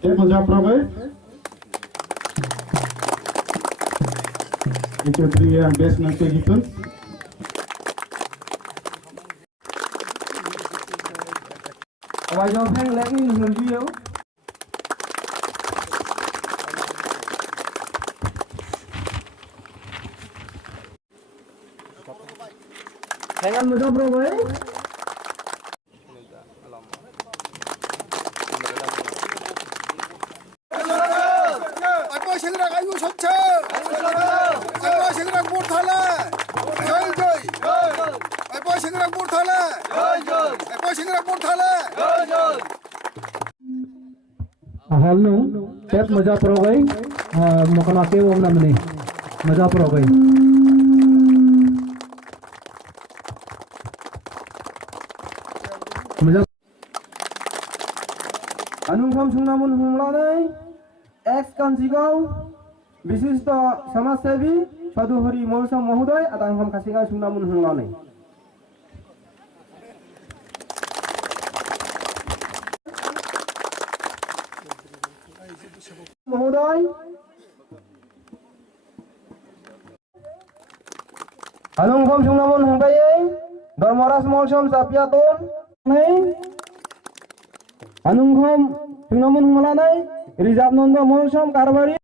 Tep Majaprabai. Itu pria best nanti gitu. Why don't hang let me review? Hang on with bro boy. Apa segera kayu soccer. Apa segera murthala. Joy joy. Apa segera murthala. Joy joy. Apa segera murthala. Joy joy. Halno tep maja pro gay mokana ke wo namne maja pro gay maja अनुगम सुनामुन हुमलानै एक्स कान्जिगाव विशिष्ट समाजसेवी चौधुरी मोलसम महोदय आदांगम खासिगा सुनामुन हुमलानै महोदय अनुगम सुनामुन हुमगायै धर्मराज मोलसम जापियातन नै अनुगम सुनामुन हुमलानै रिजार्भ नन्द मोलसम कारबारि